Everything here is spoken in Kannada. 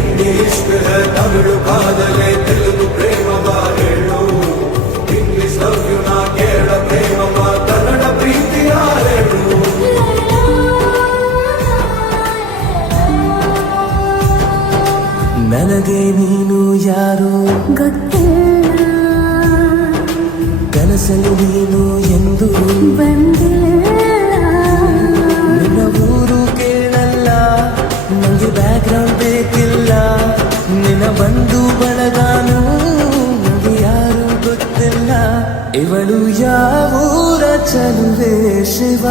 ಹಿಂದಿ ಇಷ್ಕ್ ಹೈ ತಮಿಳು ಕಾದಲೆ ತೆಲುಗು ಪ್ರೇಮವ ಹೇಳು ಇಂಗ್ಲಿಷ್ ಲವ್ ಯು ನಾ ಕೇಳ ಪ್ರೇಮವ ಕನ್ನಡ ಪ್ರೀತಿಯ ಹೇಳು ನನಗೆ ನೀನು ಯಾರು ಗೊತ್ತಿಲ್ಲ ಕನಸಲು ನೀನು ಎಂದು ಬಂದಿಲ್ಲ ನಿನ್ನ ಊರು ಕೇಳಲ್ಲ ನಂಗೆ ಬ್ಯಾಕ್ಗ್ರೌಂಡ್ ಬೇಕಿಲ್ಲ ನಿನ್ನ ಬಂಧು ಬಳಗಾನು ನನಗೆ ಯಾರು ಗೊತ್ತಿಲ್ಲ ಇವಳು ಯಾವೂರ ಚಲುವೆ ಶಿವ